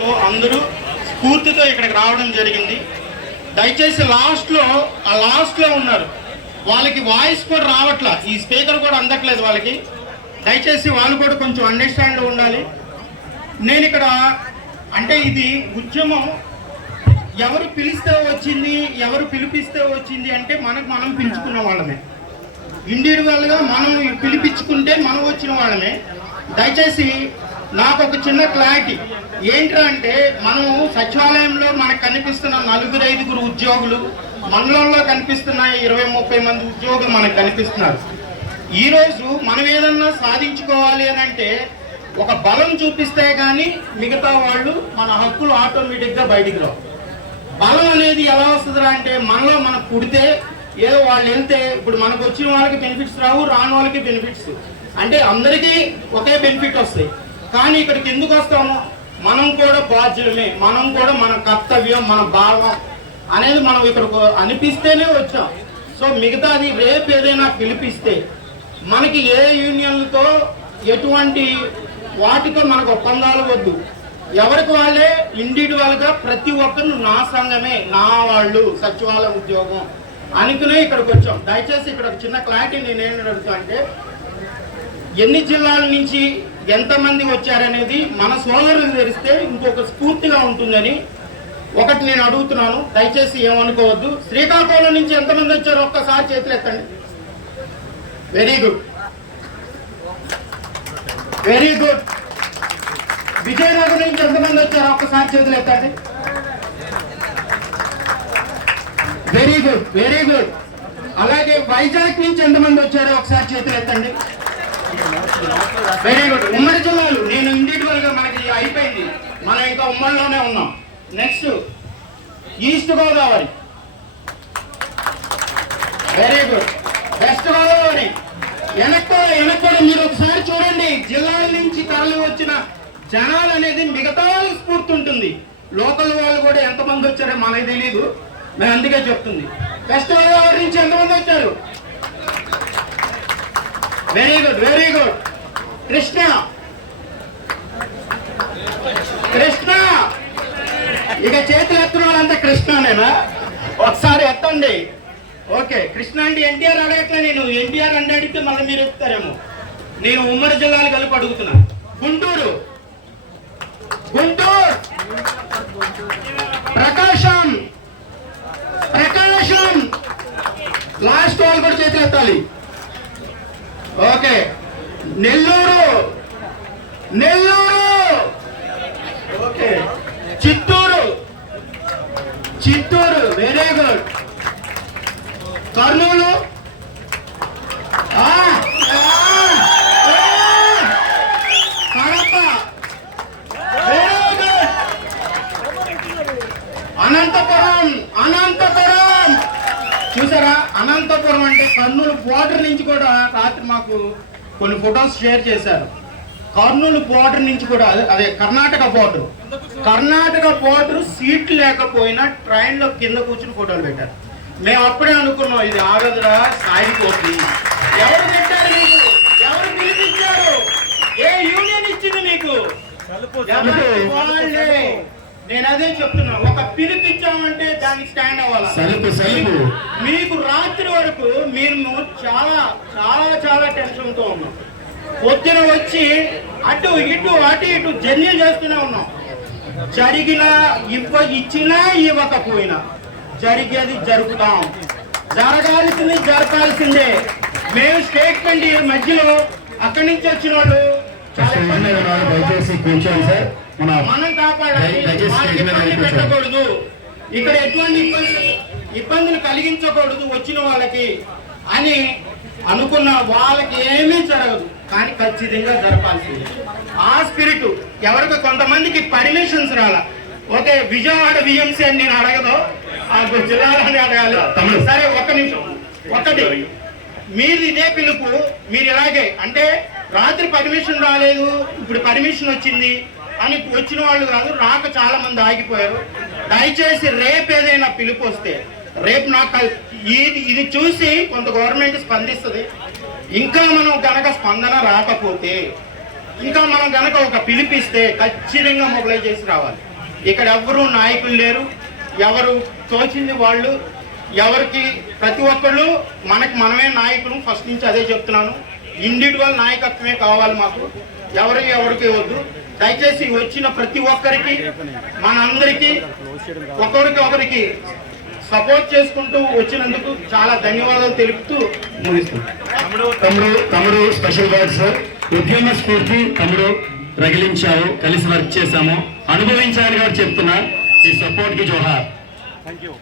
ఉత్సాహంతో అందరూ స్ఫూర్తితో ఇక్కడికి రావడం జరిగింది. దయచేసి లాస్ట్లో ఉన్నారు, వాళ్ళకి వాయిస్ కూడా రావట్లా, ఈ స్పీకర్ కూడా అందట్లేదు వాళ్ళకి. దయచేసి వాళ్ళు కూడా కొంచెం అండర్స్టాండ్ ఉండాలి. నేను ఇక్కడ అంటే ఇది ఉద్యమం ఎవరు పిలిస్తే వచ్చింది, ఎవరు పిలిపిస్తే వచ్చింది అంటే మనం పిలుచుకున్న వాళ్ళమే, ఇండివిజువల్గా మనం పిలిపించుకుంటే మనం వచ్చిన వాళ్ళమే. దయచేసి నాకు ఒక చిన్న క్లారిటీ ఏంట్రా అంటే, మనం సచివాలయంలో మనకు కనిపిస్తున్న 4-5 ఉద్యోగులు, మండలంలో కనిపిస్తున్న 20-30 మంది ఉద్యోగులు మనకు కనిపిస్తున్నారు. ఈరోజు మనం ఏదన్నా సాధించుకోవాలి అని అంటే ఒక బలం చూపిస్తే కానీ మిగతా వాళ్ళు మన హక్కులు ఆటోమేటిక్గా బయటికి రావు. బలం అనేది ఎలా వస్తుందిరా అంటే, మనలో మనకు పుడితే ఏదో వాళ్ళు వెళ్తే ఇప్పుడు మనకు వచ్చిన వాళ్ళకి బెనిఫిట్స్ రావు, రాని వాళ్ళకి బెనిఫిట్స్ అంటే అందరికీ ఒకే బెనిఫిట్ వస్తాయి. కానీ ఇక్కడికి ఎందుకు వస్తాము, మనం కూడా బాధ్యులమే, మనం కూడా మన కర్తవ్యం, మన భావం అనేది మనం ఇక్కడ అనిపిస్తేనే వచ్చాం. సో మిగతాది రేపు ఏదైనా పిలిపిస్తే మనకి ఏ యూనియన్లతో ఎటువంటి వాటితో మనకు ఒప్పందాలు వద్దు, ఎవరికి వాళ్ళే ఇండివిజువల్గా ప్రతి ఒక్కరు నా సంఘమే, నా వాళ్ళు, సచివాలయ ఉద్యోగం అనుకునే ఇక్కడికి వచ్చాం. దయచేసి ఇక్కడ ఒక చిన్న క్లారిటీ నేనేం అడుగుతా అంటే, ఎన్ని జిల్లాల నుంచి ఎంతమంది వచ్చారనేది మన సోదరులకు తెలిస్తే ఇంకొక స్ఫూర్తిగా ఉంటుందని ఒకటి నేను అడుగుతున్నాను. దయచేసి ఏమనుకోవద్దు. శ్రీకాకుళం నుంచి ఎంతమంది వచ్చారో ఒక్కసారి చేతులు ఎత్తండి. Very good, very good. Vizianagaram నుంచి ఎంతమంది వచ్చారో ఒక్కసారి చేతులు ఎత్తండి. Very good, very good. అలాగే వైజాగ్ నుంచి ఎంతమంది వచ్చారో ఒకసారి చేతులు ఎత్తండి. Very good. ఉమ్మడి జిల్లాలు నేను ఇండివిజువల్ గా మనకి అయిపోయింది, మనం ఇంకా ఉమ్మడిలోనే ఉన్నాం. Next east Godavari, very good. West Godavari, వెనక్కి మీరు ఒకసారి చూడండి, జిల్లాల నుంచి తరలి వచ్చిన జనాలు అనేది మిగతా స్ఫూర్తి ఉంటుంది. లోకల్ వాళ్ళు కూడా ఎంతమంది వచ్చారో మనకు తెలియదు, మేము అందుకే చెప్తుంది. వెస్ట్ గోదావరి నుంచి ఎంతమంది వచ్చారు? Very good, very good. Krishna, ఇక చేతులు ఎత్తున్న వాళ్ళంతా కృష్ణనేనా? ఒకసారి ఎత్తండి. ఓకే, కృష్ణ అంటే ఎన్టీఆర్ అడగట్లే, నేను ఎన్టీఆర్ అంటే అడిగితే మళ్ళీ మీరు ఎత్తారేమో. నేను ఉమ్మడి జిల్లాలు కలిపి అడుగుతున్నా. గుంటూరు, ప్రకాశం, లాస్ట్ వాళ్ళు కూడా చేతులు ఎత్తాలి. Okay, Nellore, okay, Chittoor, very good. Kurnool, Kadapa, very good. Anantapur చూసారా? అనంతపురం అంటే కర్నూలు బోర్డర్ నుంచి కూడా రాత్రి మాకు కొన్ని ఫొటోస్ షేర్ చేశారు. కర్నూలు బోర్డర్ నుంచి కూడా, అదే కర్ణాటక బోర్డర్ సీట్లు లేకపోయినా ట్రైన్లో కింద కూర్చుని ఫోటోలు పెట్టారు. మేము అప్పుడే అనుకున్నాం ఇది ఆగదురా, సాగిపోతుంది. ఎవరు పెట్టారు మీకు? ఎవరు పిలిపించారు? ఏ యూనియన్ ఇచ్చింది మీకు? వాళ్ళే. నేను అదే చెప్తున్నా, ఒక పిలిపించామంటే దానికి స్టాండ్ అవ్వాలి. మీకు రాత్రి వరకు మేము చాలా చాలా చాలా టెన్షన్తో ఉన్నాం. పొద్దున వచ్చి అటు ఇటు జర్నీ చేస్తూనే ఉన్నాం. ఇచ్చినా ఇవ్వకపోయినా జరిగేది జరుపుతాం, జరగాల్సింది జరపాల్సిందే. మేము స్టేట్మెంట్ మధ్యలో అక్కడి నుంచి వచ్చిన వాళ్ళు మనం కాపాడాలి, పెట్టకూడదు, ఇక్కడ ఎటువంటి ఇబ్బందులు కలిగించకూడదు వచ్చిన వాళ్ళకి అని అనుకున్న వాళ్ళకి ఏమీ జరగదు, కానీ ఖచ్చితంగా జరపాల్సింది. ఆ స్పిరిట్ ఎవరికి కొంతమందికి పర్మిషన్స్ రాలా. ఓకే, విజయవాడ విఎంసీ అని నేను అడగదు, జిల్లాలని అడగాలి. సరే, ఒక్క నిమిషం. ఒకటి, మీరు ఇదే పిలుపు, మీరు ఇలాగే అంటే రాత్రి పర్మిషన్ రాలేదు, ఇప్పుడు పర్మిషన్ వచ్చింది అని వచ్చిన వాళ్ళు కాదు, రాక చాలా మంది ఆగిపోయారు. దయచేసి రేపు ఏదైనా పిలుపు వస్తే, రేపు నాకు ఇది చూసి కొంత గవర్నమెంట్ స్పందిస్తుంది. ఇంకా మనం కనుక స్పందన రాకపోతే ఇంకా మనం కనుక ఒక పిలిపిస్తే ఖచ్చితంగా మొబిలైజ్ చేసి రావాలి. ఇక్కడ ఎవరు నాయకులు లేరు, ఎవరు తోచింది వాళ్ళు, ఎవరికి ప్రతి ఒక్కళ్ళు మనకి మనమే నాయకులు. ఫస్ట్ నుంచి అదే చెప్తున్నాను, ఇండివిజువల్ నాయకత్వమే కావాలి మాకు, ఎవరికి వద్దు. దయచేసి వచ్చిన ప్రతి ఒక్కరికి మనందరికీ ఒకరికి సపోర్ట్ చేసుకుంటూ వచ్చినందుకు చాలా ధన్యవాదాలు తెలుపుతూ ముగిస్తున్నాను. తమ్ముడు స్పెషల్ వర్డ్ సార్. ఉద్యమ స్ఫూర్తి తమ్ముడు రగిలించావు, కలిసి వర్క్ చేశాము, అనుభవించాలని కూడా చెప్తున్నా. ఈ సపోర్ట్ కి జోహార్. Thank you.